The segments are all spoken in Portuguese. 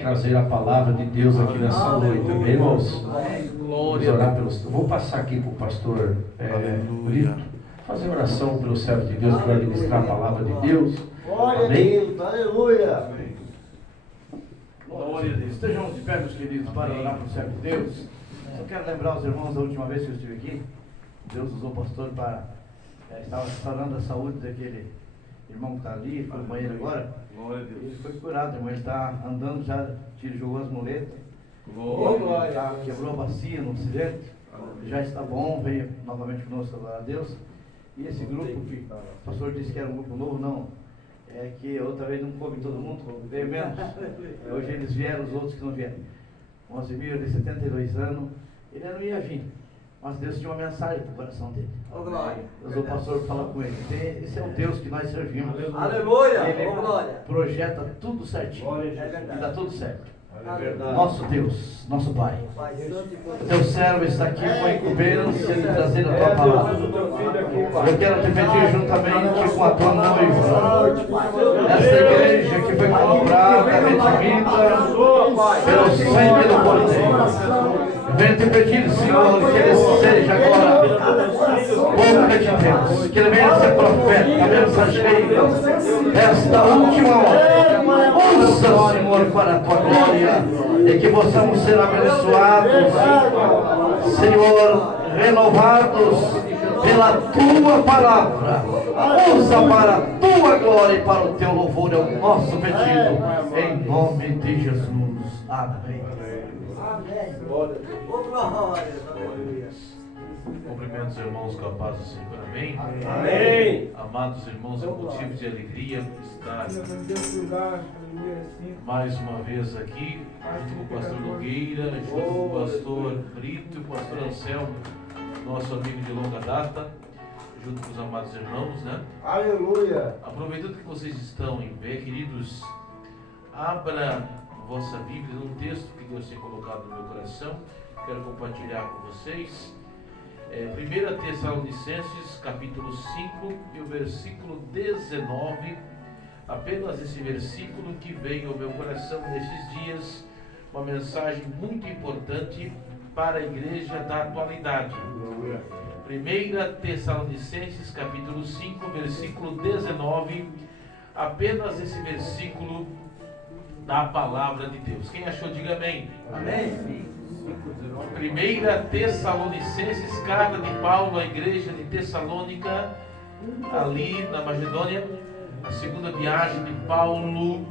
trazer a palavra de Deus aqui nessa noite, amém, irmãos? Vamos orar pelos... Vou passar aqui para o pastor Brito, fazer oração pelo servo de Deus que vai ministrar a palavra de Deus. Glória a Deus, aleluia. Glória a Deus. Estejam de pé, meus queridos, para orar para o servo de Deus. Só quero lembrar os irmãos da última vez que eu estive aqui. Deus usou o pastor para estar restaurando a saúde daquele irmão que está ali, foi no banheiro agora. Glória a Deus. Ele foi curado, irmão. Ele está andando já, jogou as muletas. Glória. Ele quebrou a bacia no acidente. Já está bom, veio novamente conosco, glória a Deus. E esse grupo que o pastor disse que era um grupo novo, não. É que outra vez não coube todo mundo, veio menos. Hoje eles vieram, os outros que não vieram. O Ozimir, de 72 anos, ele não ia vir. Mas Deus tinha uma mensagem para o coração dele. Deus, o pastor falar com ele. Esse é o Deus que nós servimos. Aleluia. Ele Glória. projeta tudo certinho. E dá tudo certo. É verdade. Nosso Deus, nosso Pai. Teu servo está aqui com a incumbência de trazer a tua palavra. Eu quero te pedir juntamente com a tua noiva, esta igreja que foi comprada, redimida pelo sangue do Cordeiro. Venho te pedir, Senhor, que ele seja agora boca de Deus, que ele venha ser profeta, mensageiro, esta última hora. Usa, Senhor, para a tua glória, e que possamos ser abençoados, Senhor, renovados pela tua palavra. Usa para a tua glória e para o teu louvor, é o nosso pedido, em nome de Jesus. Amém. Cumprimento os irmãos com a paz do Senhor, amém? Amém. Amados irmãos, é um motivo de alegria estar mais uma vez aqui, junto com o pastor Nogueira, junto com o pastor Brito e o pastor Anselmo, nosso amigo de longa data, junto com os amados irmãos, né? Aleluia. Aproveitando que vocês estão em pé, queridos, abra vossa Bíblia num texto que Deus tem colocado no meu coração, quero compartilhar com vocês. 1 Tessalonicenses capítulo 5 e o versículo 19, apenas esse versículo que veio ao meu coração nesses dias, uma mensagem muito importante para a igreja da atualidade. 1 Tessalonicenses capítulo 5, versículo 19, apenas esse versículo da palavra de Deus. Quem achou, diga amém. Amém. 1 Tessalonicenses, carta de Paulo à igreja de Tessalônica, ali na Macedônia, a segunda viagem de Paulo.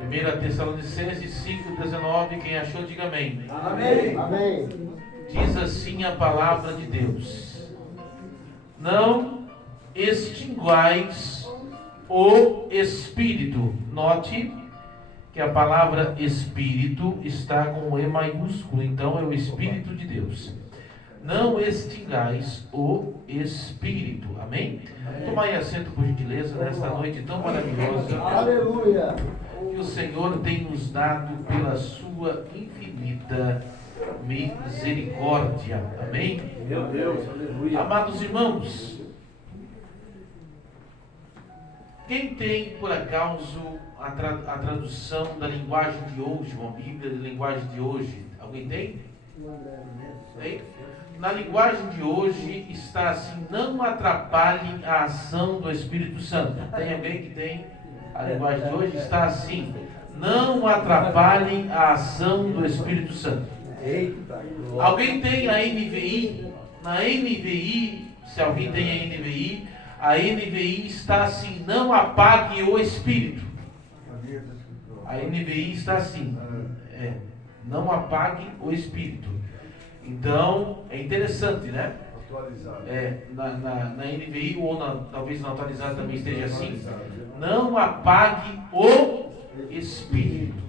1 Tessalonicenses 5,19, quem achou, diga amém. Amém. Amém. Diz assim a palavra de Deus: não extinguais o Espírito. Note que a palavra Espírito está com o E maiúsculo, então é o Espírito de Deus. Não extingais o Espírito. Amém? Tomai assento, por gentileza, nesta noite tão maravilhosa. Aleluia. Que o Senhor tem nos dado pela sua infinita misericórdia. Amém? Meu Deus, aleluia. Amados irmãos, quem tem por acaso a tradução da linguagem de hoje, uma Bíblia de linguagem de hoje? Alguém tem? Tem? Na linguagem de hoje está assim: não atrapalhem a ação do Espírito Santo. Tem alguém que tem? A linguagem de hoje está assim: não atrapalhem a ação do Espírito Santo. Alguém tem a NVI? Na NVI, se alguém tem a NVI está assim: não apague o Espírito. A NVI está assim: não apague o Espírito. Então, é interessante, né? Na NVI, ou talvez na atualizada também esteja assim: não apague o Espírito.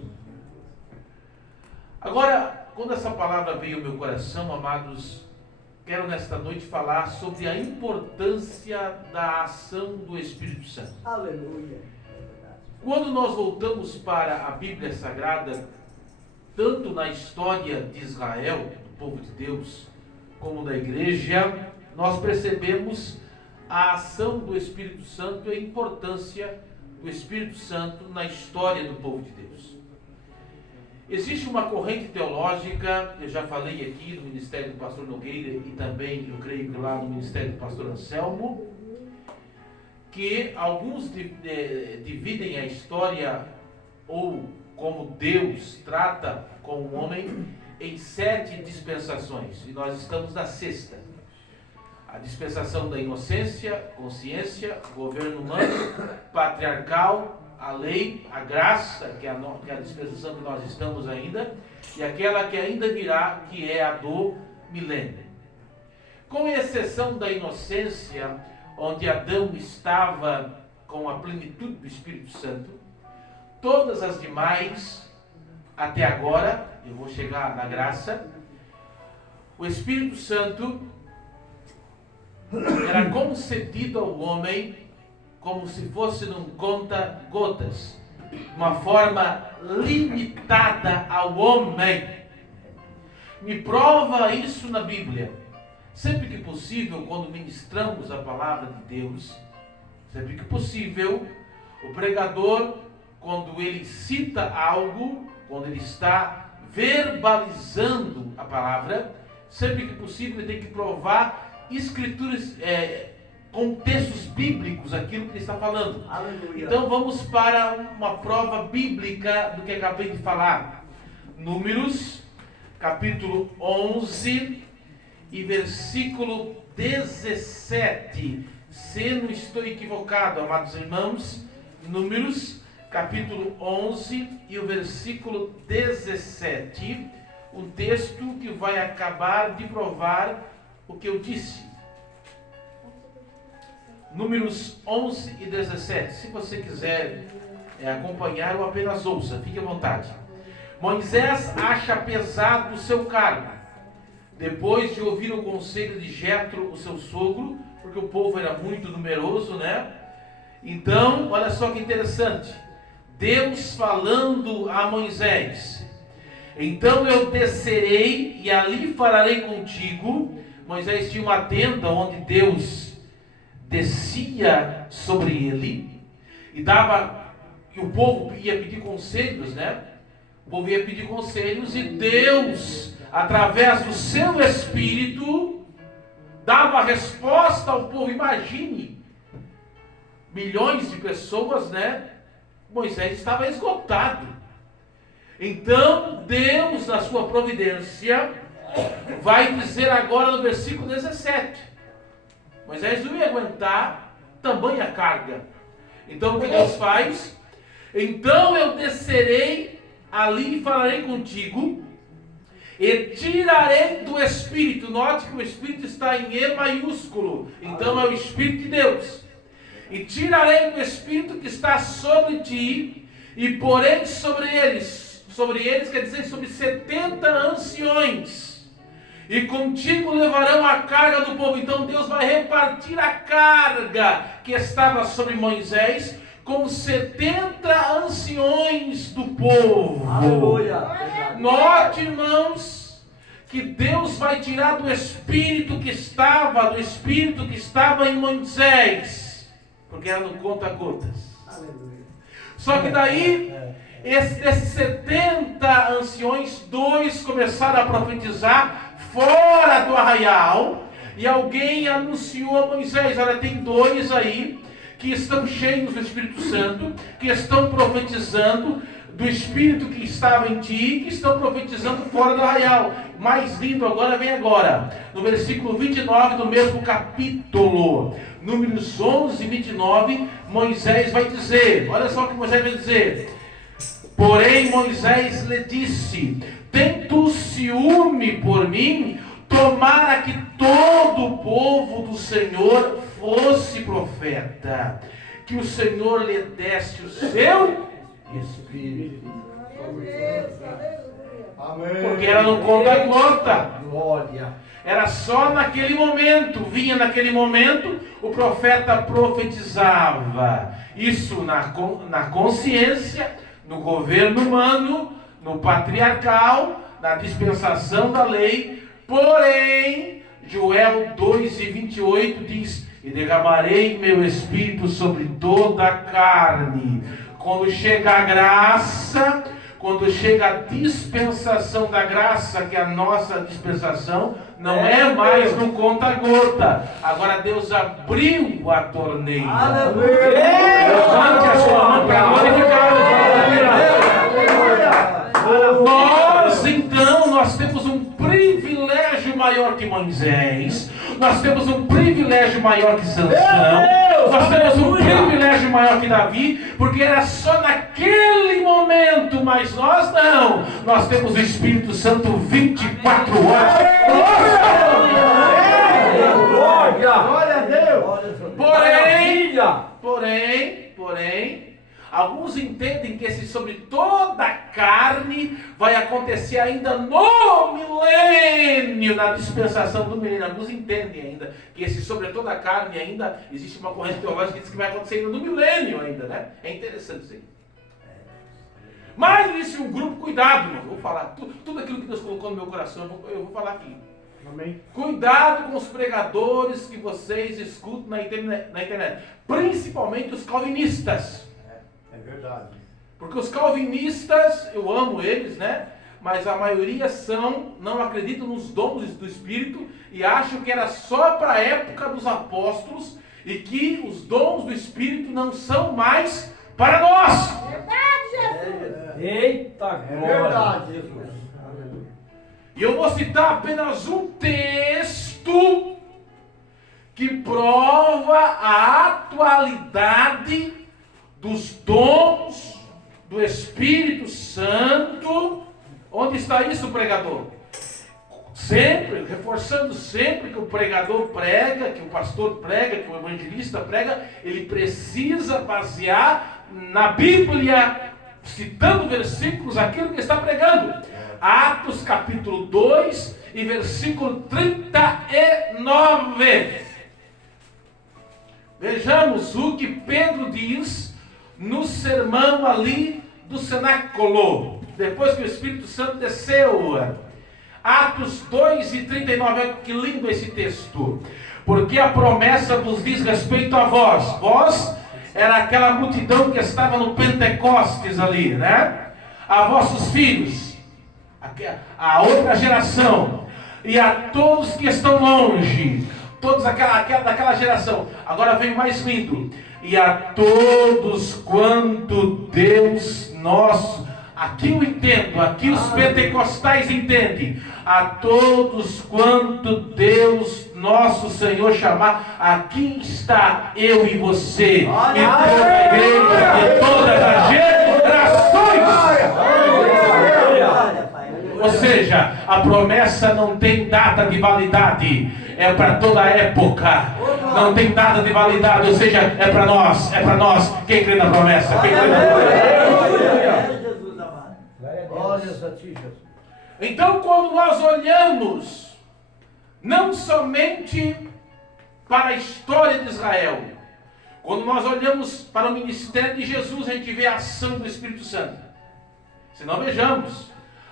Agora, quando essa palavra veio ao meu coração, amados, quero nesta noite falar sobre a importância da ação do Espírito Santo. Aleluia. Quando nós voltamos para a Bíblia Sagrada, tanto na história de Israel, do povo de Deus, como da igreja, nós percebemos a ação do Espírito Santo e a importância do Espírito Santo na história do povo de Deus. Existe uma corrente teológica, eu já falei aqui no ministério do pastor Nogueira e também, eu creio que lá no ministério do pastor Anselmo, que alguns dividem a história, ou como Deus trata com o homem, em 7 dispensações. E nós estamos na 6ª. A dispensação da inocência, consciência, governo humano, patriarcal, a lei, a graça, que é a dispensação que nós estamos ainda, e aquela que ainda virá, que é a do milênio. Com exceção da inocência, onde Adão estava com a plenitude do Espírito Santo, todas as demais, até agora, eu vou chegar na graça, o Espírito Santo era concedido ao homem como se fosse num conta-gotas, uma forma limitada ao homem. Me prova isso na Bíblia. Sempre que possível, quando ministramos a palavra de Deus, sempre que possível, o pregador, quando ele cita algo, quando ele está verbalizando a palavra, sempre que possível ele tem que provar escrituras, contextos bíblicos, aquilo que ele está falando. Aleluia. Então vamos para uma prova bíblica do que acabei de falar. Números, capítulo 11 e versículo 17. Se não estou equivocado, amados irmãos, Números, capítulo 11 e o versículo 17. Um texto que vai acabar de provar o que eu disse. Números 11 e 17. Se você quiser acompanhar ou apenas ouça, fique à vontade. Moisés acha pesado o seu cargo, depois de ouvir o conselho de Jetro, o seu sogro, porque o povo era muito numeroso, né? Então, olha só que interessante. Deus falando a Moisés: então eu descerei e ali falarei contigo. Moisés tinha uma tenda onde Deus descia sobre ele e o povo ia pedir conselhos, né? O povo ia pedir conselhos e Deus, através do seu Espírito, dava resposta ao povo. Imagine, milhões de pessoas, né? Moisés estava esgotado. Então Deus, na sua providência, vai dizer agora no versículo 17. Moisés não ia aguentar tamanha carga. Então o que Deus faz? Então eu descerei ali e falarei contigo, e tirarei do Espírito. Note que o Espírito está em E maiúsculo. Então é o Espírito de Deus. E tirarei do Espírito que está sobre ti, e porei sobre eles quer dizer sobre 70 anciões, e contigo levarão a carga do povo. Então Deus vai repartir a carga que estava sobre Moisés com 70 anciões do povo. Aleluia. Note, irmãos, que Deus vai tirar do espírito que estava em Moisés, porque era no conta-gotas. Aleluia. Só que daí, desses 70 anciões, 2 começaram a profetizar fora do arraial, e alguém anunciou a Moisés: olha, tem 2 aí que estão cheios do Espírito Santo, que estão profetizando do Espírito que estava em ti, que estão profetizando fora do arraial. Mais lindo agora, vem agora, no versículo 29 do mesmo capítulo, Números 11, 29, Moisés vai dizer, olha só o que Moisés vai dizer: porém Moisés lhe disse: tem tu ciúme por mim? Tomara que todo o povo do Senhor fosse profeta, que o Senhor lhe desse o seu Espírito. Porque era no conta-gota. Glória. Era só naquele momento, vinha naquele momento, o profeta profetizava. Isso na consciência, no governo humano, no patriarcal, na dispensação da lei. Porém, Joel 2:28 diz: e derramarei meu espírito sobre toda a carne. Quando chega a graça, quando chega a dispensação da graça, que é a nossa dispensação, não é mais no conta-gota. Agora Deus abriu a torneira. Levante a sua mão para glorificar. Nós temos um privilégio maior que Moisés. Nós temos um privilégio maior que Sansão. Nós temos um privilégio maior que Davi, porque era só naquele momento, mas nós não. Nós temos o Espírito Santo 24 horas. Glória a Deus. Porém, alguns entendem que esse sobre toda a carne vai acontecer ainda no milênio, na dispensação do milênio. Alguns entendem ainda que esse sobre toda a carne ainda, existe uma corrente teológica que diz que vai acontecer ainda no milênio ainda, né? É interessante isso aí. Mas existe um grupo, cuidado, irmão, vou falar, tudo aquilo que Deus colocou no meu coração, eu vou falar aqui. Amém. Cuidado com os pregadores que vocês escutam na internet, principalmente os calvinistas. É verdade. Porque os calvinistas, eu amo eles, né? Mas a maioria não acreditam nos dons do Espírito e acham que era só para a época dos apóstolos e que os dons do Espírito não são mais para nós. Eita, verdade, Jesus. E eu vou citar apenas um texto que prova a atualidade dos dons do Espírito Santo. Onde está isso, pregador? Sempre, reforçando sempre que o pregador prega, que o pastor prega, que o evangelista prega, ele precisa basear na Bíblia, citando versículos, aquilo que está pregando. Atos capítulo 2 e versículo 39. Vejamos o que Pedro diz no sermão ali do cenáculo, depois que o Espírito Santo desceu. Atos 2 e 39, olha que lindo esse texto. Porque a promessa vos diz respeito a vós. Vós era aquela multidão que estava no Pentecostes ali, né? A vossos filhos, a outra geração, e a todos que estão longe, todos daquela geração. Agora vem o mais lindo. E a todos quanto Deus nosso, aqui eu entendo, aqui os pentecostais entendem, a todos quanto Deus nosso Senhor chamar, aqui está eu e você, e toda a igreja de todas as gerações. Ou seja, a promessa não tem data de validade, é para toda a época. Não tem data de validade, ou seja, é para nós. Quem crê na promessa? Quem crê na promessa? Então, quando nós olhamos não somente para a história de Israel, quando nós olhamos para o ministério de Jesus, a gente vê a ação do Espírito Santo. Se não, vejamos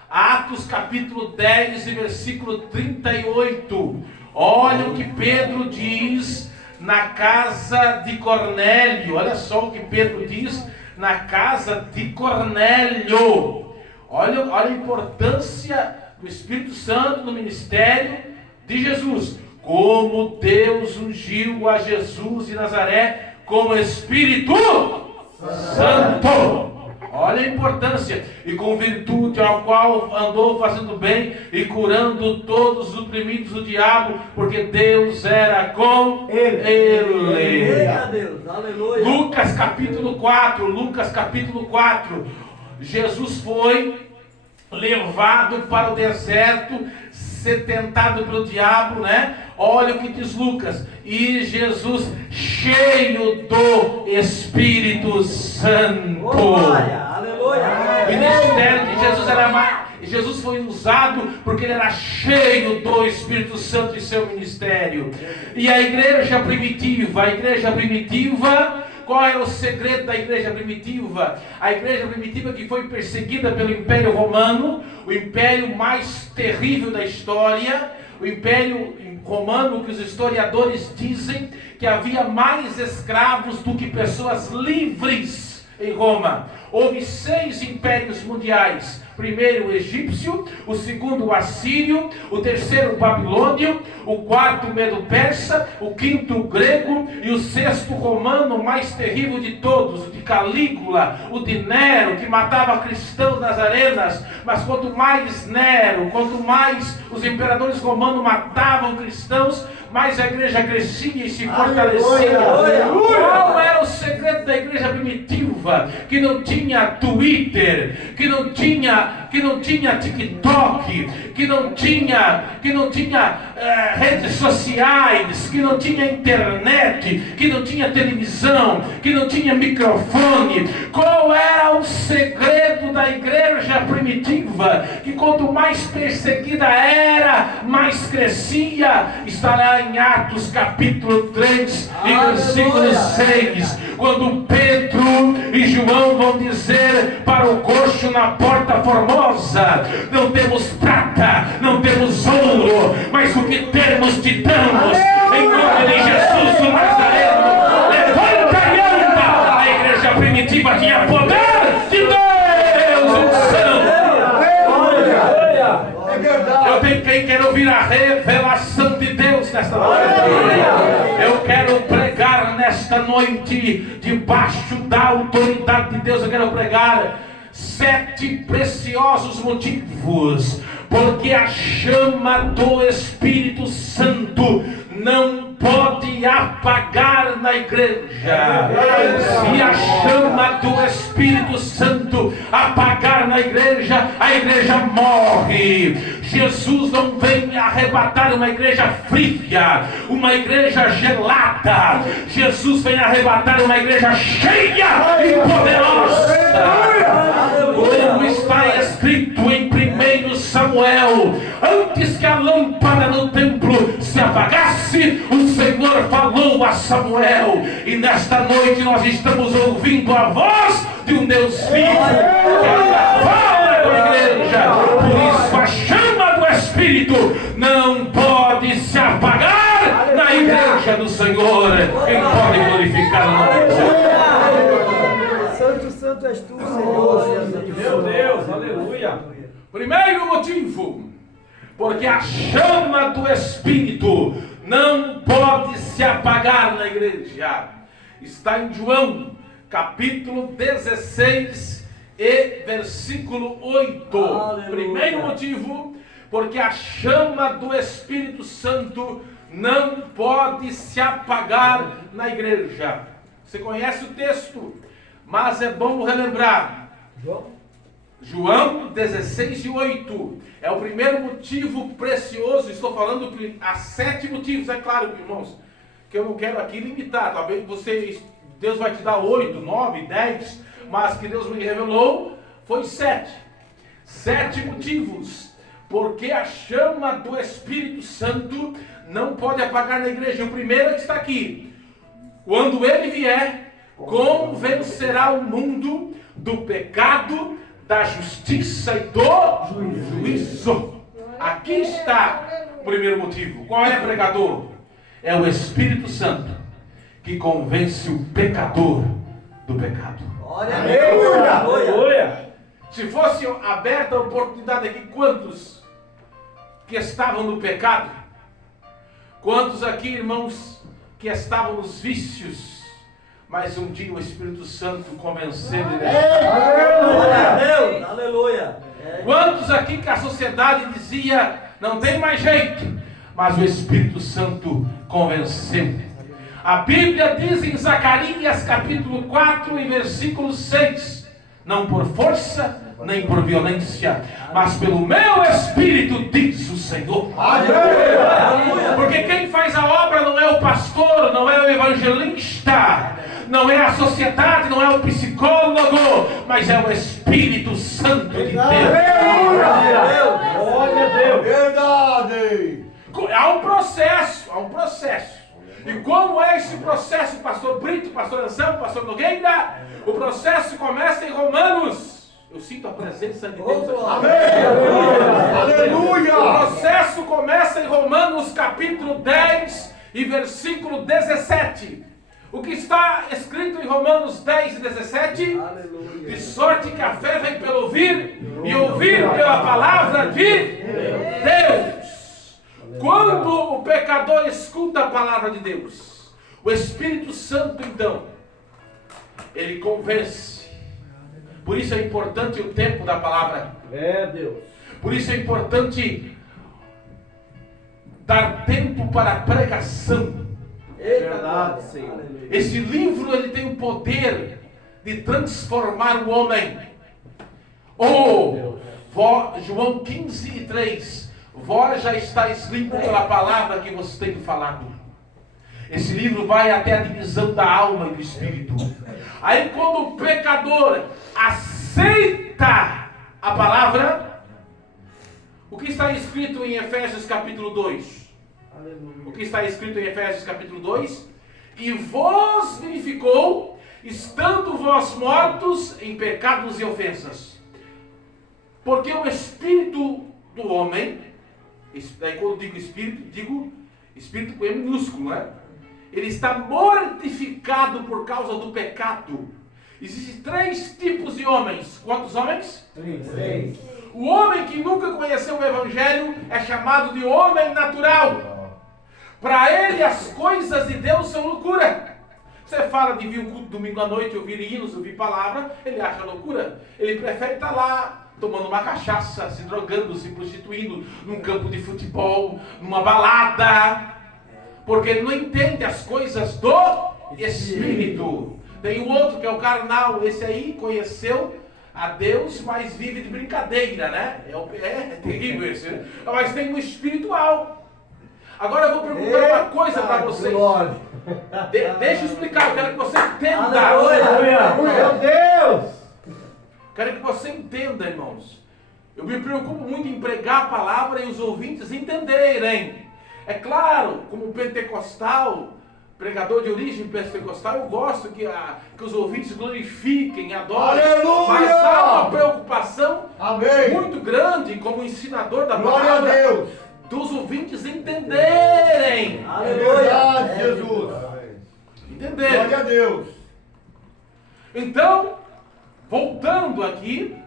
Atos capítulo 10 e versículo 38. Olha o que Pedro diz na casa de Cornélio. Olha só o que Pedro diz na casa de Cornélio. Olha a importância do Espírito Santo no ministério de Jesus. Como Deus ungiu a Jesus de Nazaré como Espírito Santo. Olha a importância. E com virtude ao qual andou fazendo bem e curando todos os oprimidos do diabo, porque Deus era com ele. Lucas capítulo 4. Jesus foi levado para o deserto, ser tentado pelo diabo, né? Olha o que diz Lucas. E Jesus, cheio do Espírito Santo. O ministério de Jesus era mais. Jesus foi usado porque ele era cheio do Espírito Santo em seu ministério. E a igreja primitiva, qual era o segredo da igreja primitiva? A igreja primitiva que foi perseguida pelo Império Romano, o império mais terrível da história, o Império Romano, que os historiadores dizem que havia mais escravos do que pessoas livres em Roma. Houve 6 impérios mundiais. Primeiro o egípcio, o segundo o assírio, o terceiro o babilônio, o quarto o medo-persa, o quinto o grego e o sexto o romano, o mais terrível de todos, o de Calígula, o de Nero, que matava cristãos nas arenas. Mas quanto mais Nero, quanto mais os imperadores romanos matavam cristãos, mais a igreja crescia e se fortalecia. Qual era o segredo da igreja primitiva? Que não tinha Twitter, que não tinha TikTok, que não tinha redes sociais, que não tinha internet, que não tinha televisão, que não tinha microfone. Qual era o segredo da igreja primitiva? Que quanto mais perseguida era, mais crescia. Está lá em Atos capítulo 3 e versículo 6, quando Pedro e João vão dizer para o coxo na porta formosa: não temos prata, não temos ouro, mas o que temos te damos, em nome de Jesus do Nazareno. Levanta e anda. A igreja primitiva tinha poder de Deus, unção. Eu tenho quem quer ouvir a revelação de Deus nesta noite. Eu quero pregar nesta noite debaixo da autoridade de Deus. Eu quero pregar 7 preciosos motivos porque a chama do Espírito Santo não pode apagar na igreja. Se a chama do Espírito Santo apagar na igreja, a igreja morre. Jesus não vem arrebatar uma igreja fria, uma igreja gelada. Jesus vem arrebatar uma igreja cheia e poderosa. Como está escrito em 1 Samuel: antes que a lâmpada no templo se apagasse, o Senhor falou a Samuel. E nesta noite nós estamos ouvindo a voz de um Deus vivo que ainda fala com a igreja. Por isso a chama do Espírito não pode se apagar na igreja do Senhor. Quem pode glorificar o nome de Deus? Santo, santo és tu, Senhor. Meu Deus, aleluia. Primeiro motivo, porque a chama do Espírito não pode se apagar na igreja. Está em João, capítulo 16 e versículo 8. Aleluia. Primeiro motivo, porque a chama do Espírito Santo não pode se apagar na igreja. Você conhece o texto, mas é bom relembrar. João 16 e 8 é o primeiro motivo precioso. Estou falando que há 7 motivos, é claro, irmãos, que eu não quero aqui limitar. Talvez Deus vai te dar 8, 9, 10, mas que Deus me revelou foi 7. 7 motivos porque a chama do Espírito Santo não pode apagar na igreja. O primeiro está aqui: quando ele vier, convencerá o mundo do pecado, da justiça e do juízo. Aqui está o primeiro motivo. Qual é, pregador? É o Espírito Santo que convence o pecador do pecado. Aleluia. Se fosse aberta a oportunidade aqui, quantos que estavam no pecado? Quantos aqui, irmãos, que estavam nos vícios? Mas um dia o Espírito Santo convenceu ele. Aleluia. Quantos aqui que a sociedade dizia não tem mais jeito, mas o Espírito Santo convenceu. A Bíblia diz em Zacarias capítulo 4 e versículo 6: não por força nem por violência, mas pelo meu Espírito, diz o Senhor. Porque quem faz a obra não é o pastor, não é o evangelista, não é a sociedade, não é o psicólogo, mas é o Espírito Santo de Deus. Glória a Deus. Verdade. Há um processo. E como é esse processo, pastor Brito, pastor Anselmo, pastor Nogueira? O processo começa em Romanos. Eu sinto a presença de Deus aqui. Aleluia! O processo começa em Romanos capítulo 10 e versículo 17. O que está escrito em Romanos 10 e 17? Aleluia. De sorte que a fé vem pelo ouvir e ouvir pela palavra de Deus. Quando o pecador escuta a palavra de Deus, o Espírito Santo então, ele convence. Por isso é importante o tempo da palavra. Deus. Por isso é importante dar tempo para a pregação. Verdade, Senhor. Esse livro ele tem o poder de transformar o homem. João 15:3. Vós já estáis limpo pela palavra que vos tenho falado. Esse livro vai até a divisão da alma e do espírito. Aí quando o pecador aceita a palavra, o que está escrito em Efésios capítulo 2? O que está escrito em Efésios capítulo 2? E vos vivificou, estando vós mortos em pecados e ofensas. Porque o espírito do homem, daí quando eu digo espírito com E minúsculo, né? Ele está mortificado por causa do pecado. Existem 3 tipos de homens. Quantos homens? 3. O homem que nunca conheceu o Evangelho é chamado de homem natural. Para ele as coisas de Deus são loucura. Você fala de vir um culto domingo à noite, ouvir hinos, ouvir palavra, ele acha loucura. Ele prefere estar lá tomando uma cachaça, se drogando, se prostituindo, num campo de futebol, numa balada, porque ele não entende as coisas do Espírito. Tem o outro que é o carnal, esse aí conheceu a Deus, mas vive de brincadeira, né? É terrível esse, né? Mas tem o espiritual. Agora eu vou perguntar uma coisa para vocês. Deixa eu explicar, eu quero que você entenda. Aleluia! Meu Deus! Quero que você entenda, irmãos. Eu me preocupo muito em pregar a palavra e os ouvintes entenderem. É claro, como pentecostal, pregador de origem pentecostal, eu gosto que os ouvintes glorifiquem, adorem. Aleluia! Mas há uma preocupação Amém! muito grande como ensinador da Glória a palavra Deus! dos ouvintes entenderem. É verdade, Jesus! Entenderem. Glória a Deus! Então, voltando aqui,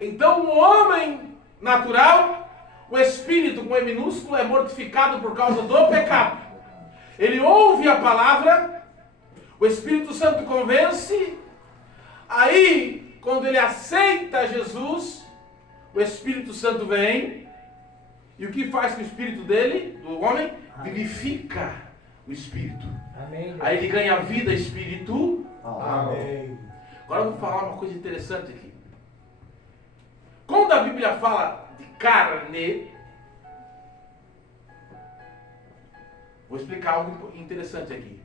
então o homem natural, o espírito com E minúsculo, é mortificado por causa do pecado. Ele ouve a palavra, o Espírito Santo convence, aí quando ele aceita Jesus, o Espírito Santo vem, e o que faz com o espírito dele, do homem? Vivifica o espírito. Amém. Aí ele ganha vida espiritual. Amém! Agora eu vou falar uma coisa interessante aqui. Quando a Bíblia fala de carne, vou explicar algo interessante aqui.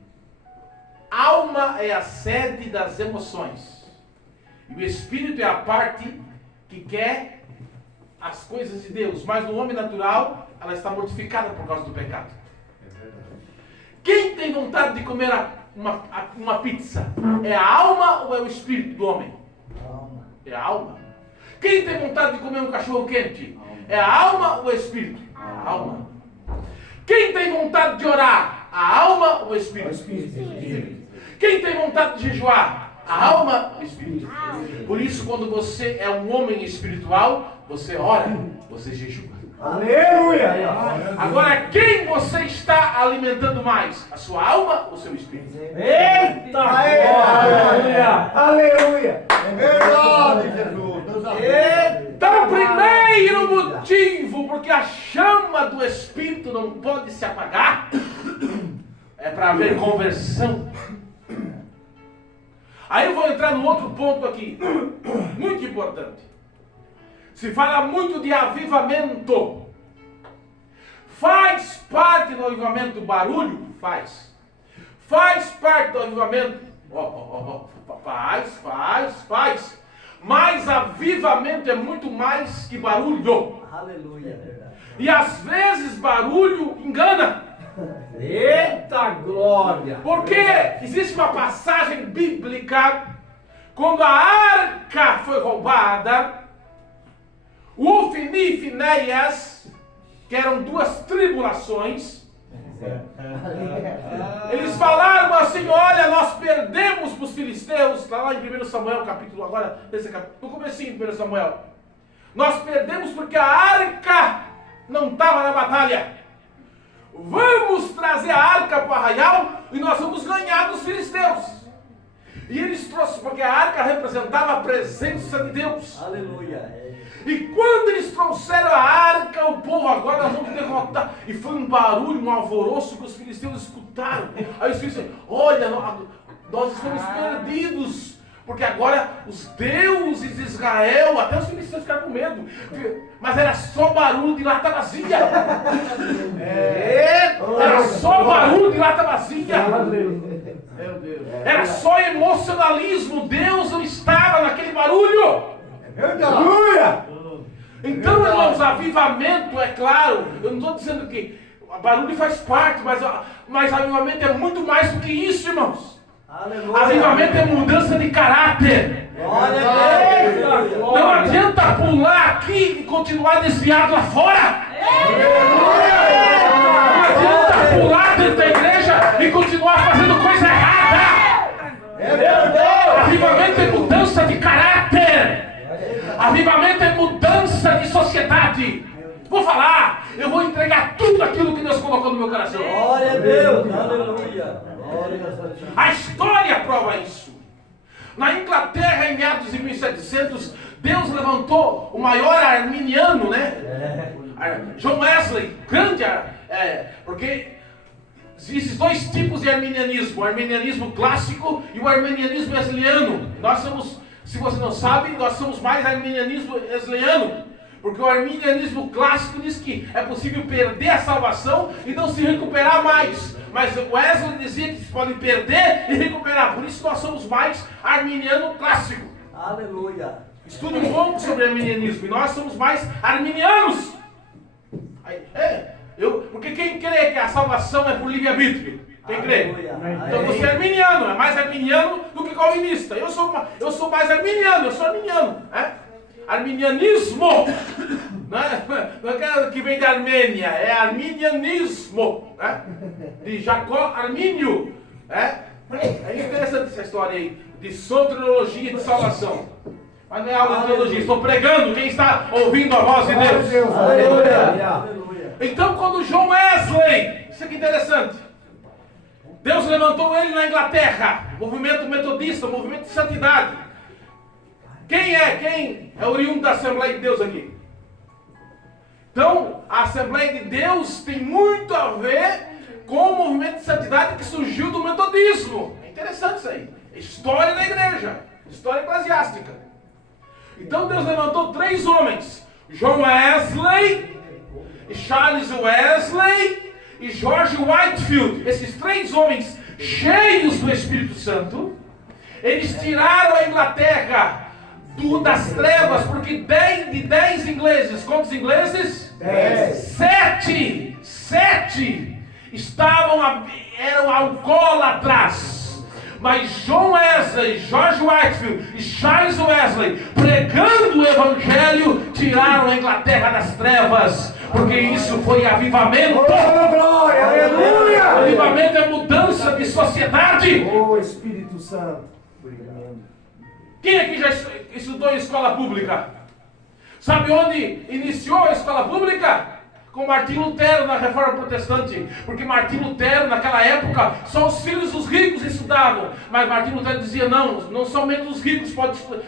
Alma é a sede das emoções. E o espírito é a parte que quer as coisas de Deus. Mas no homem natural, ela está mortificada por causa do pecado. Quem tem vontade de comer uma pizza? É a alma ou é o espírito do homem? É a alma. Quem tem vontade de comer um cachorro quente? É a alma ou é o espírito? A alma. Quem tem vontade de orar? A alma ou o espírito? O espírito. Quem tem vontade de jejuar? A alma ou o espírito? Por isso, quando você é um homem espiritual, você ora, você jejua. Aleluia! Agora, quem você está alimentando mais? A sua alma ou o seu espírito? Eita! Aleluia! Aleluia! É verdade, Jesus! Deus abençoe. Então, o primeiro motivo porque a chama do Espírito não pode se apagar é para haver conversão. Aí eu vou entrar no outro ponto aqui, muito importante. Se fala muito de avivamento. Faz parte do avivamento barulho? Faz. Faz parte do avivamento? Faz. Mas avivamento é muito mais que barulho. Aleluia! E às vezes barulho engana. Eita glória! Porque existe uma passagem bíblica, quando a arca foi foi roubada, Ofni e Finéias, que eram duas tribulações, eles falaram assim: olha, nós perdemos para os filisteus, lá em 1 Samuel, capítulo, agora, no comecinho de 1 Samuel, nós perdemos porque a arca não estava na batalha. Vamos trazer a arca para o arraial e nós vamos ganhar dos filisteus. E eles trouxeram, porque a arca representava a presença de Deus. Aleluia. E quando eles trouxeram a arca, o povo, agora nós vamos derrotar. E foi um barulho, um alvoroço que os filisteus escutaram. Aí os filisteus, olha, nós estamos perdidos. Porque agora os deuses de Israel, até os filisteus ficaram com medo. Mas era só barulho de lata vazia. Era só barulho de lata vazia. Meu Deus. Era só emocionalismo. Deus não estava naquele barulho. Aleluia. Então, irmãos, avivamento, é claro, eu não estou dizendo que barulho faz parte, mas avivamento é muito mais do que isso, irmãos. Aleluia. Avivamento é mudança de caráter. Glória a Deus. Não adianta pular aqui e continuar desviado lá fora. Não adianta pular dentro da igreja e continuar fazendo coisa errada. Avivamento é mudança de caráter. Avivamento é mudança de sociedade. Vou falar, eu vou entregar tudo aquilo que Deus colocou no meu coração. Glória a Deus. Aleluia. A história prova isso. Na Inglaterra, em meados de 1700, Deus levantou o maior arminiano, né? John Wesley, grande, porque existem dois tipos de arminianismo: o arminianismo clássico e o arminianismo wesleyano. Nós somos, se você não sabe, nós somos mais arminianismo wesleyano. Porque o arminianismo clássico diz que é possível perder a salvação e não se recuperar mais. Mas Wesley dizia que se pode perder e recuperar. Por isso nós somos mais arminiano clássico. Aleluia. Estude um pouco sobre arminianismo. E nós somos mais arminianos. Porque quem crê que a salvação é por livre-arbítrio? Quem crê? Então você é arminiano. É mais arminiano do que calvinista. Eu sou mais arminiano. Eu sou arminiano. Arminianismo, não é que vem da Armênia, é arminianismo, né? De Jacó Armínio. É interessante essa história aí, de soteriologia de salvação. Mas não é aula de teologia, estou pregando, quem está ouvindo a voz de Deus. Aleluia. Então, quando John Wesley, isso aqui é interessante, Deus levantou ele na Inglaterra, movimento metodista, movimento de santidade. Quem é oriundo da Assembleia de Deus aqui? Então, a Assembleia de Deus tem muito a ver com o movimento de santidade que surgiu do metodismo. É interessante isso aí. História da igreja, história eclesiástica. Então Deus levantou 3 homens: John Wesley, Charles Wesley e George Whitefield. Esses 3 homens cheios do Espírito Santo, eles tiraram a Inglaterra das trevas, porque de 10 ingleses, quantos ingleses? 10. 7 eram alcoólatras. Mas John Wesley, George Whitefield e Charles Wesley, pregando o Evangelho, tiraram a Inglaterra das trevas, porque isso foi avivamento. Oh, glória, aleluia. Avivamento é mudança de sociedade. Oh, Espírito Santo. Quem aqui já estudou em escola pública? Sabe onde iniciou a escola pública? Com Martinho Lutero na Reforma Protestante. Porque Martinho Lutero, naquela época, só os filhos dos ricos estudavam. Mas Martinho Lutero dizia: não somente os ricos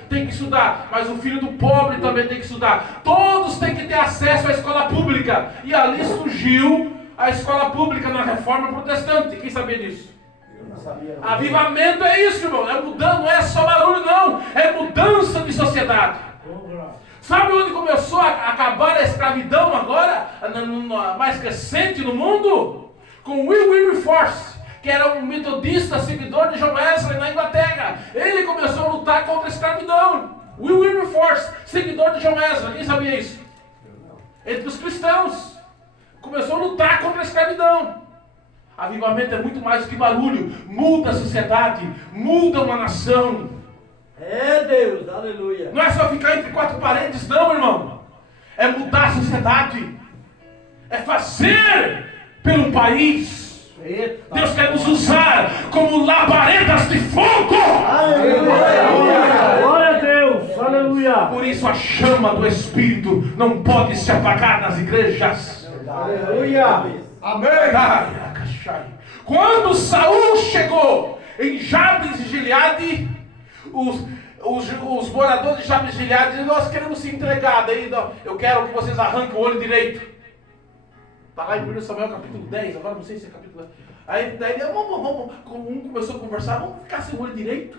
têm que estudar, mas o filho do pobre também tem que estudar. Todos têm que ter acesso à escola pública. E ali surgiu a escola pública na Reforma Protestante. Quem sabia disso? Avivamento é isso, irmão. É mudança, não é só barulho, não. É mudança de sociedade. Sabe onde começou a acabar a escravidão agora, mais recente no mundo? Com Will Wilberforce, que era um metodista, seguidor de John Wesley na Inglaterra. Ele começou a lutar contra a escravidão. Will Wilberforce, seguidor de John Wesley. Quem sabia isso? Entre os cristãos. Começou a lutar contra a escravidão. Avivamento é muito mais do que barulho. Muda a sociedade, muda uma nação. É Deus, aleluia. Não é só ficar entre quatro paredes, não, irmão. É mudar a sociedade. É fazer pelo país. Deus quer nos usar como labaredas de fogo. Aleluia. Glória a Deus, aleluia. Por isso a chama do Espírito não pode se apagar nas igrejas. Aleluia. Amém. Quando Saul chegou em Jabes de Gileade, os moradores de Jabes de Gileade disseram: nós queremos se entregar, daí eu quero que vocês arranquem o olho direito. Está lá em 1 Samuel capítulo 10, agora não sei se é capítulo 10. Aí daí um começou a conversar: vamos ficar sem o olho direito?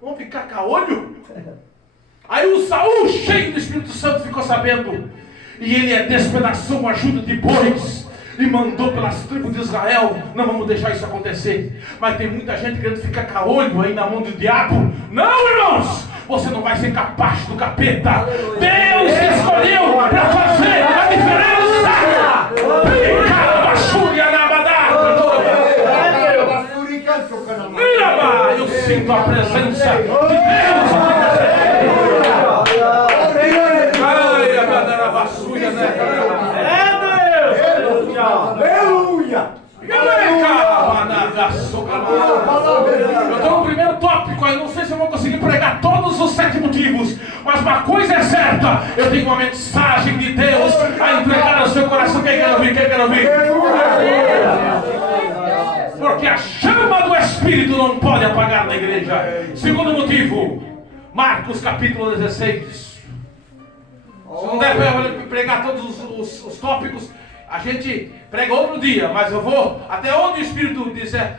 Vamos ficar com o olho? Aí o Saul, cheio do Espírito Santo, ficou sabendo. E ele despedaçou uma ajuda de bois e mandou pelas tribos de Israel: não vamos deixar isso acontecer. Mas tem muita gente querendo ficar com o olho aí na mão do diabo. Não, irmãos! Você não vai ser capaz do capeta. Deus te escolheu para fazer a diferença. Eu sinto a presença de Deus. Aleluia. Eu estou no primeiro tópico, aí não sei se eu vou conseguir pregar todos os 7 motivos, mas uma coisa é certa: eu tenho uma mensagem de Deus a entregar ao seu coração. Quem quer ouvir? Quem quer ouvir? Porque a chama do Espírito não pode apagar na igreja. Segundo motivo, Marcos capítulo 16. Você não deve pregar todos os tópicos. A gente prega outro dia, mas eu vou até onde o Espírito dizer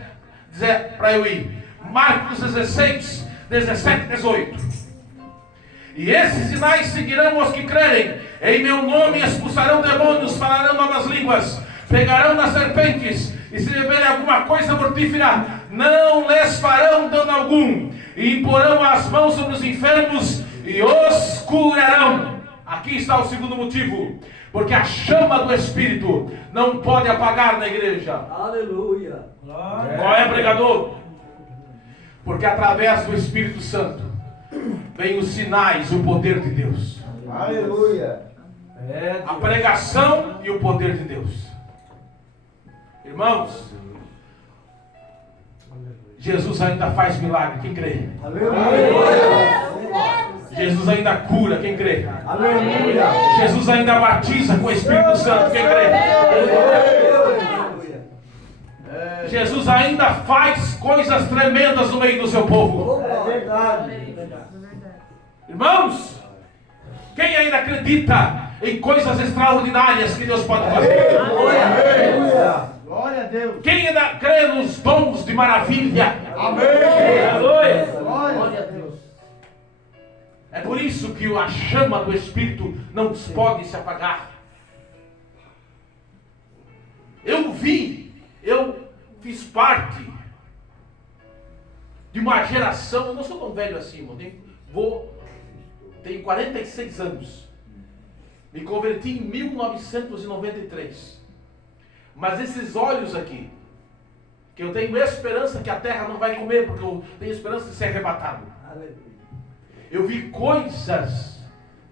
para eu ir. Marcos 16, 17 e 18. E esses sinais seguirão os que crerem. Em meu nome expulsarão demônios, falarão novas línguas, pegarão nas serpentes, e se beberem alguma coisa mortífera, não lhes farão dano algum, e imporão as mãos sobre os enfermos e os curarão. Aqui está o segundo motivo: porque a chama do Espírito não pode apagar na igreja. Aleluia. Qual é, pregador? Porque através do Espírito Santo vem os sinais, o poder de Deus. Aleluia. A pregação e o poder de Deus. Irmãos, Jesus ainda faz milagre, quem crê? Jesus ainda cura, quem crê? Jesus ainda batiza com o Espírito Santo, quem crê? Jesus ainda faz coisas tremendas no meio do seu povo. Irmãos, quem ainda acredita em coisas extraordinárias que Deus pode fazer? Glória a Deus. Quem ainda crê nos dons de maravilha? Aleluia. Glória a Deus. É por isso que a chama do Espírito não pode se apagar. Eu fiz parte de uma geração. Eu não sou tão velho assim, irmão. Tenho 46 anos. Me converti em 1993. Mas esses olhos aqui, que eu tenho esperança que a terra não vai comer, porque eu tenho esperança de ser arrebatado. Eu vi coisas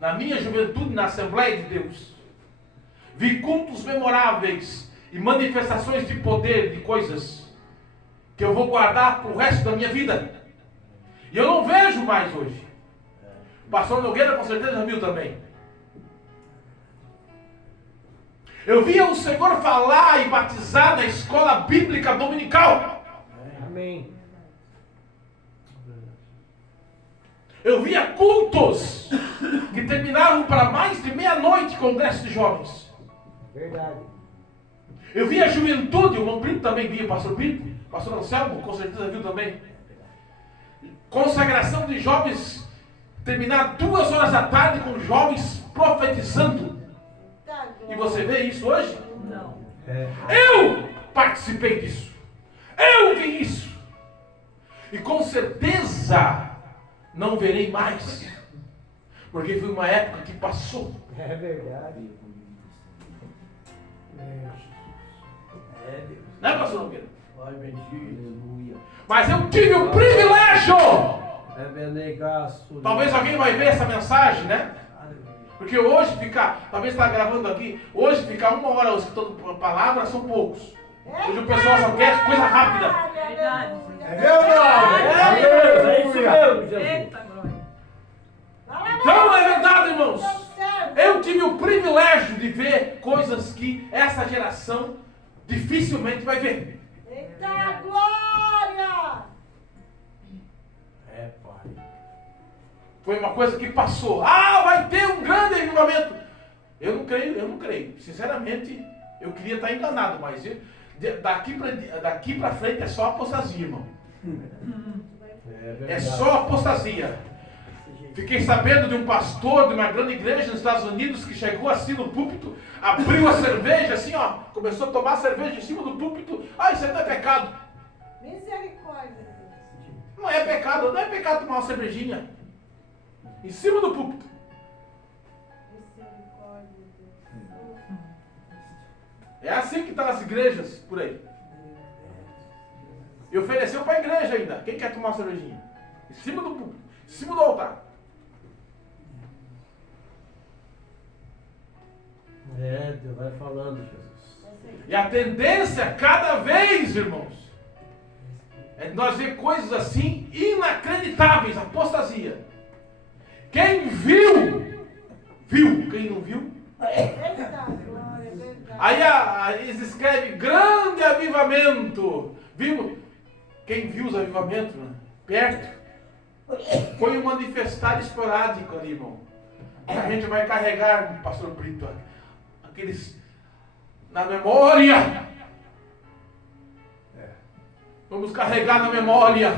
na minha juventude na Assembleia de Deus. Vi cultos memoráveis e manifestações de poder, de coisas que eu vou guardar para o resto da minha vida. E eu não vejo mais hoje. O pastor Nogueira com certeza viu também. Eu via o Senhor falar e batizar na escola bíblica dominical. Amém. Eu via cultos que terminavam para mais de meia-noite, congresso de jovens. Verdade. Eu via a juventude, o irmão Brito também via, o pastor Brito, o pastor Anselmo com certeza viu também. Consagração de jovens, terminar 2 horas da tarde com jovens profetizando. E você vê isso hoje? Não. Eu participei disso. Eu vi isso. E com certeza não verei mais. Porque foi uma época que passou. É verdade. Não é, pastor Nogueira? Pai bendito. Aleluia. Mas eu tive o privilégio Talvez alguém vai ver essa mensagem, né? Porque hoje talvez está gravando aqui, hoje ficar 1 hora escutando palavras são poucos. Hoje o pessoal só quer coisa rápida. É verdade. É isso mesmo, Jesus. Eita, glória. Então é verdade, irmãos. Eu tive o privilégio de ver coisas que essa geração dificilmente vai ver. Eita, glória. É, pai. Foi uma coisa que passou. Ah, vai ter um grande avivamento. Eu não creio. Sinceramente, eu queria estar enganado, mas daqui para frente é só apostasia, irmão. É só apostasia. Fiquei sabendo de um pastor de uma grande igreja nos Estados Unidos que chegou assim no púlpito, abriu a cerveja assim, ó, começou a tomar cerveja em cima do púlpito. Ah, isso aí não é pecado. Misericórdia. Não é pecado tomar uma cervejinha em cima do púlpito. Misericórdia, É assim que estão as igrejas por aí. E ofereceu para a igreja ainda. Quem quer tomar uma cervejinha? Em cima do púlpito, em cima do altar. Deus vai falando, Jesus. E a tendência, cada vez, irmãos, é de nós ver coisas assim inacreditáveis, apostasia. Quem viu, viu. Quem não viu? Eita, glória, verdade. Aí eles escrevem grande avivamento. Viu? Quem viu os avivamentos, né? Perto? Foi um manifestar esporádico ali, irmão. A gente vai carregar, pastor Brito, aqueles na memória. Vamos carregar na memória.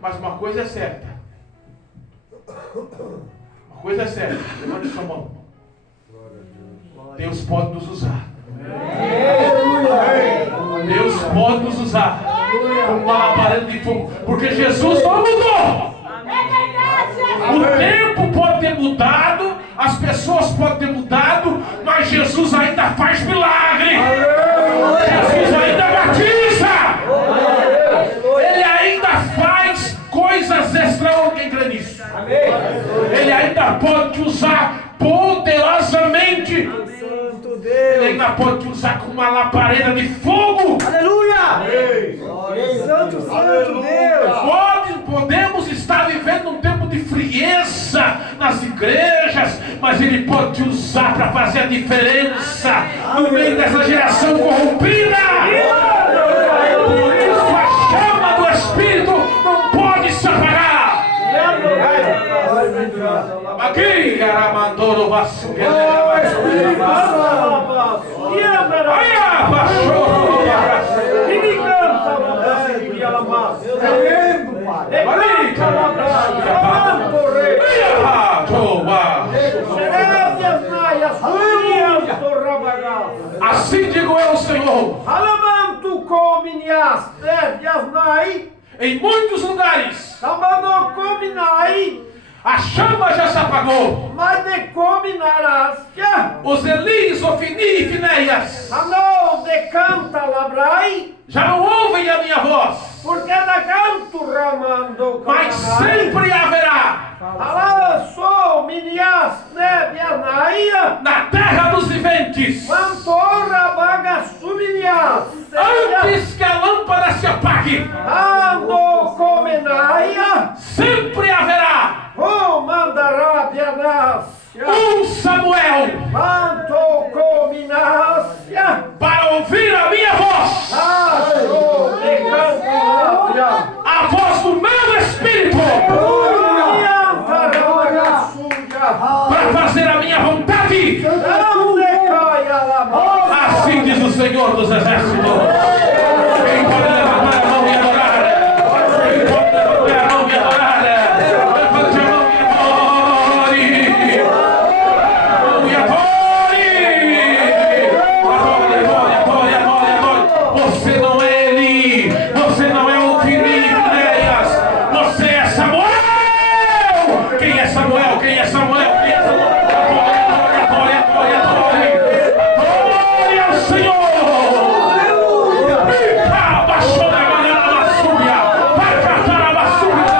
Mas uma coisa é certa. Uma coisa é certa. Levante sua mão. Deus pode nos usar. Deus pode nos usar como uma labareda de fogo. Porque Jesus não mudou. O tempo pode ter mudado, as pessoas podem ter mudado, mas Jesus ainda faz milagre. Jesus ainda batiza. Ele ainda faz coisas extraordinárias. Quem crê nisso? Ele ainda pode te usar poderosamente. Ele ainda pode te usar como uma labareda de fogo. Aleluia! Santo, santo Deus! Podemos estar vivendo um tempo de frieza nas igrejas, mas Ele pode te usar para fazer a diferença no meio dessa geração corrompida. Por isso a chama do Espírito não pode se apagar. Aqui, Aramandoro Vasco. Assim digo eu, Senhor. Em muitos lugares a chama já se apagou. Os Elis, Ofini e Finéias já não ouvem a minha voz. Mas sempre haverá na terra dos viventes, antes que a lâmpada se apague, sempre haverá um Samuel para ouvir a minha voz, a voz do meu Espírito, para fazer a minha vontade. Assim diz o Senhor dos Exércitos. Quem pode levantar a mão e adorar? Quem pode levantar a mão e adorar? Levante a mão e adore. E adore. Você não é Eli, você não é o Finéias, você é Samuel. Quem é Samuel? Quem é Samuel? Quem é Samuel? Adore ao Senhor. Baixou na galera da Súbia. Vai catar a Súbia.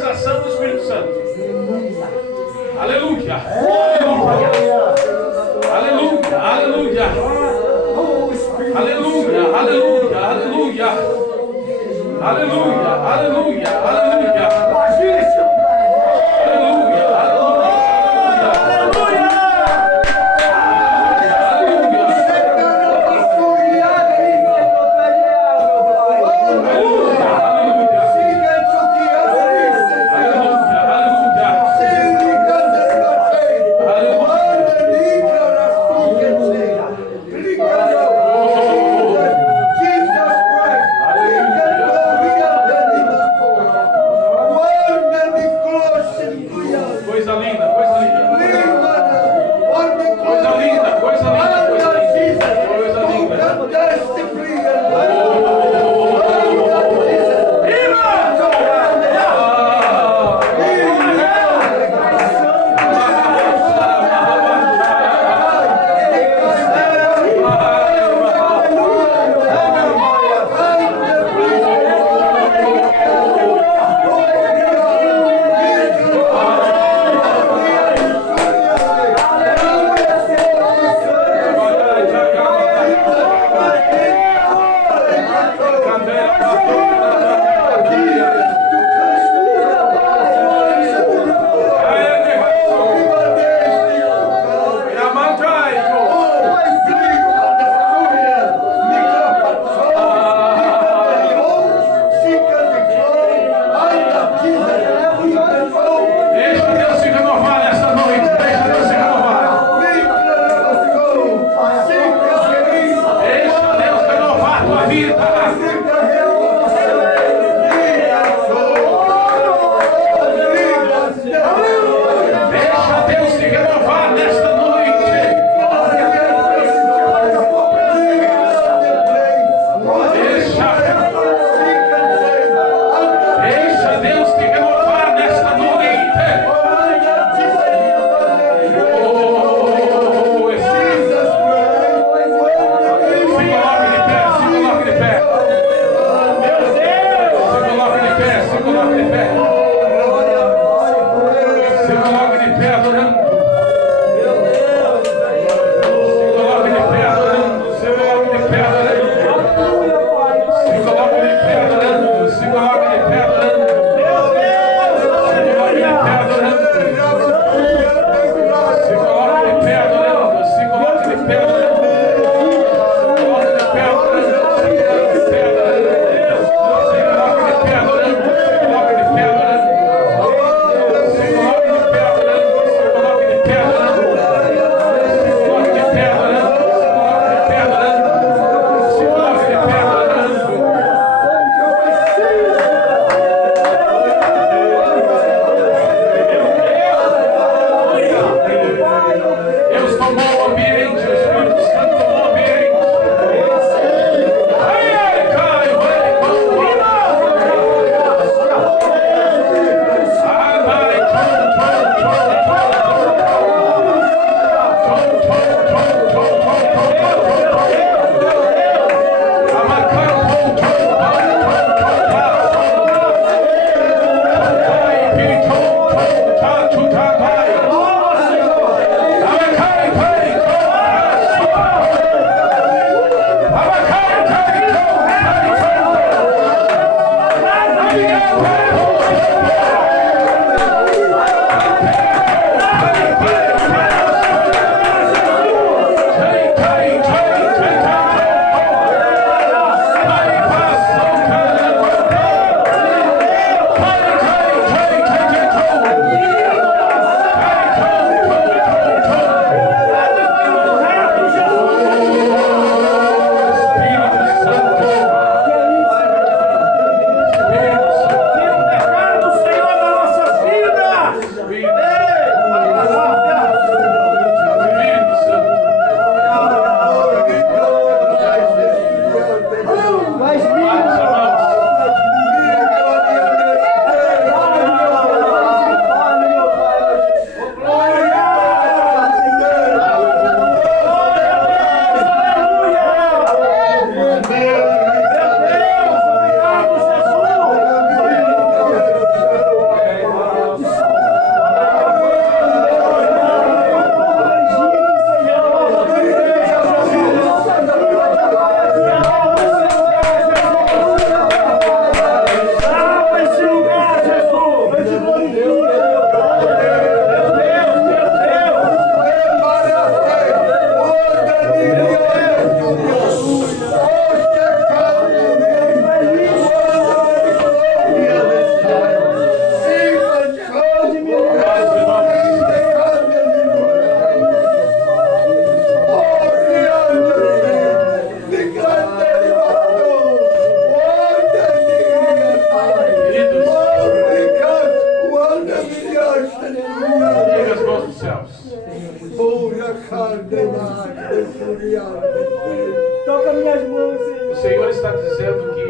manifestação do Espírito Santo. Aleluia. Aleluia. Aleluia. Aleluia. Aleluia. Aleluia. Aleluia. Aleluia. Aleluia. dizendo que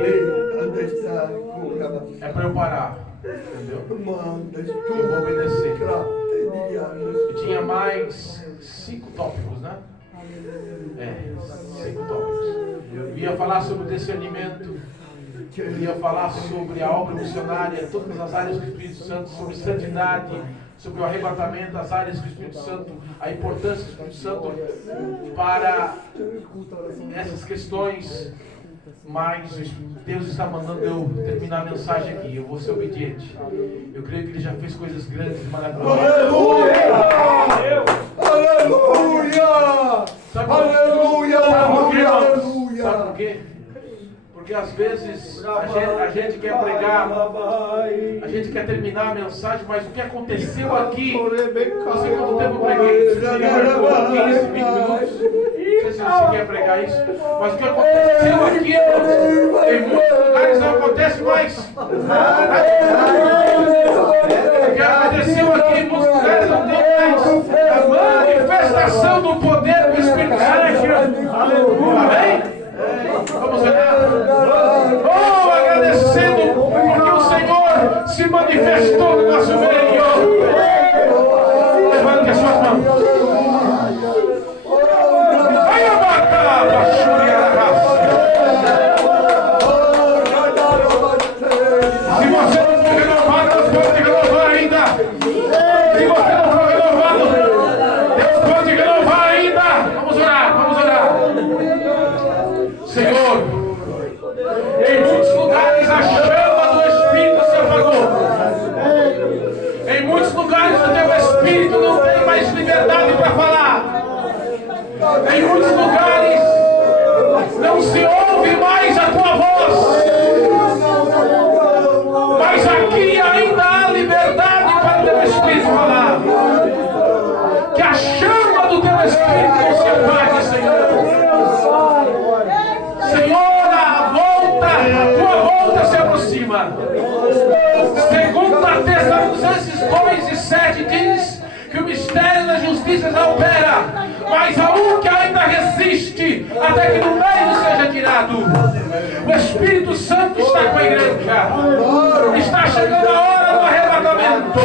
é para eu parar. Entendeu? Eu vou obedecer. E tinha mais 5 tópicos, né? 5 tópicos. Eu ia falar sobre o discernimento. Eu ia falar sobre a obra missionária, todas as áreas do Espírito Santo, sobre santidade, sobre o arrebatamento, as áreas do Espírito Santo, a importância do Espírito Santo para essas questões. Mas Deus está mandando eu terminar a mensagem aqui. Eu vou ser obediente. Eu creio que Ele já fez coisas grandes e maravilhosas. Aleluia! Aleluia! Aleluia! Aleluia! Sabe por quê? Porque às vezes a gente quer pregar, a gente quer terminar a mensagem, mas o que aconteceu aqui, não sei quanto tempo eu preguei, 15, 20 minutos, não sei se você quer pregar isso, mas o que aconteceu aqui, em muitos lugares não acontece mais. O que aconteceu aqui em muitos lugares não tem mais. A manifestação do poder do Espírito Santo. Amém? Vamos orar. Oh, agradecendo porque o Senhor se manifestou no nosso meio. Levante as suas mãos. Vai abacar, baixúria da raça. Se você não for renovado, Deus pode te renovar ainda. Se você não for renovado, Deus pode te renovar ainda. Vamos orar, vamos orar. Senhor, em muitos lugares a chama do Espírito se apagou. Em muitos lugares o teu Espírito não tem mais liberdade para falar. Em muitos lugares não se ouve mais a tua voz. Mas aqui ainda há liberdade para o teu Espírito falar. Que a chama do teu Espírito não se apague, Senhor. Senhor, a tua volta se aproxima. Segunda Tessalonicenses 2:7 diz que o mistério da justiça já opera, mas há um que ainda resiste até que no meio seja tirado. O Espírito Santo está com a igreja. Está chegando a hora do arrebatamento.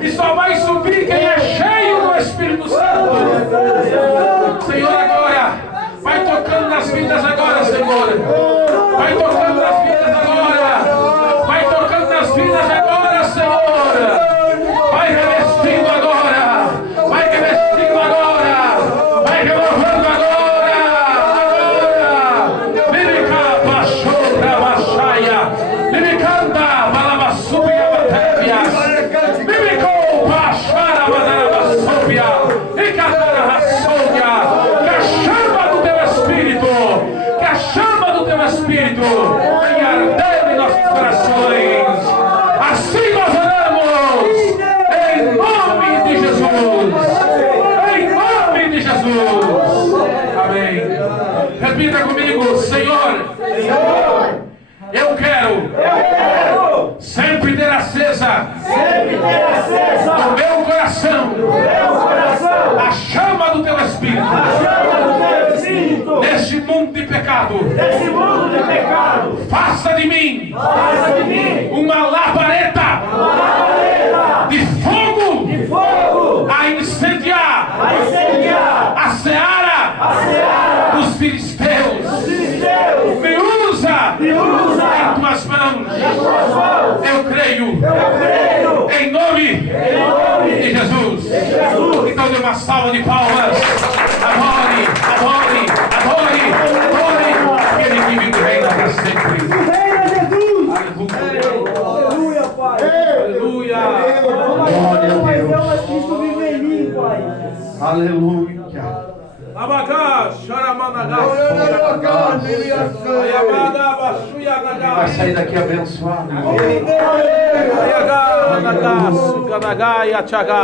E só vai subir quem é cheio do Espírito Santo. Senhor, agora vai tocando nas vidas agora, Senhor. Vai tocando nas vidas agora. Vai tocando nas vidas agora, Senhor. Vai revestindo agora. Vai revestindo agora. Vai renovando agora. Lirica, baixura, baixaia. Liricanda, balabassuia, batévias. Liricou, baixara, badarabassúbia. Icatara, raçouia. Que a chama do teu Espírito, que a chama do teu Espírito venha arder em nossos corações. Assim nós oramos, em nome de Jesus. Em nome de Jesus. Amém. Repita comigo, Senhor, eu quero sempre ter acesa no meu coração a chama do teu Espírito. Neste mundo de pecado, faça de mim uma labareda de fogo a incendiar a seara dos filisteus. Me usa em tuas mãos. Eu creio em nome de Jesus. Então dê uma salva de palmas. Adore, adore, adore, adore. Aquele que vive e reina para sempre. Reina Jesus! Aleluia. Aleluia, Pai! Aleluia. Glória a Deus! Mas Cristo vive em mim, Pai! Aleluia. Abagá, xaramanagá. Vai sair daqui abençoado. Ayagá, nagá, suganagá e achagá.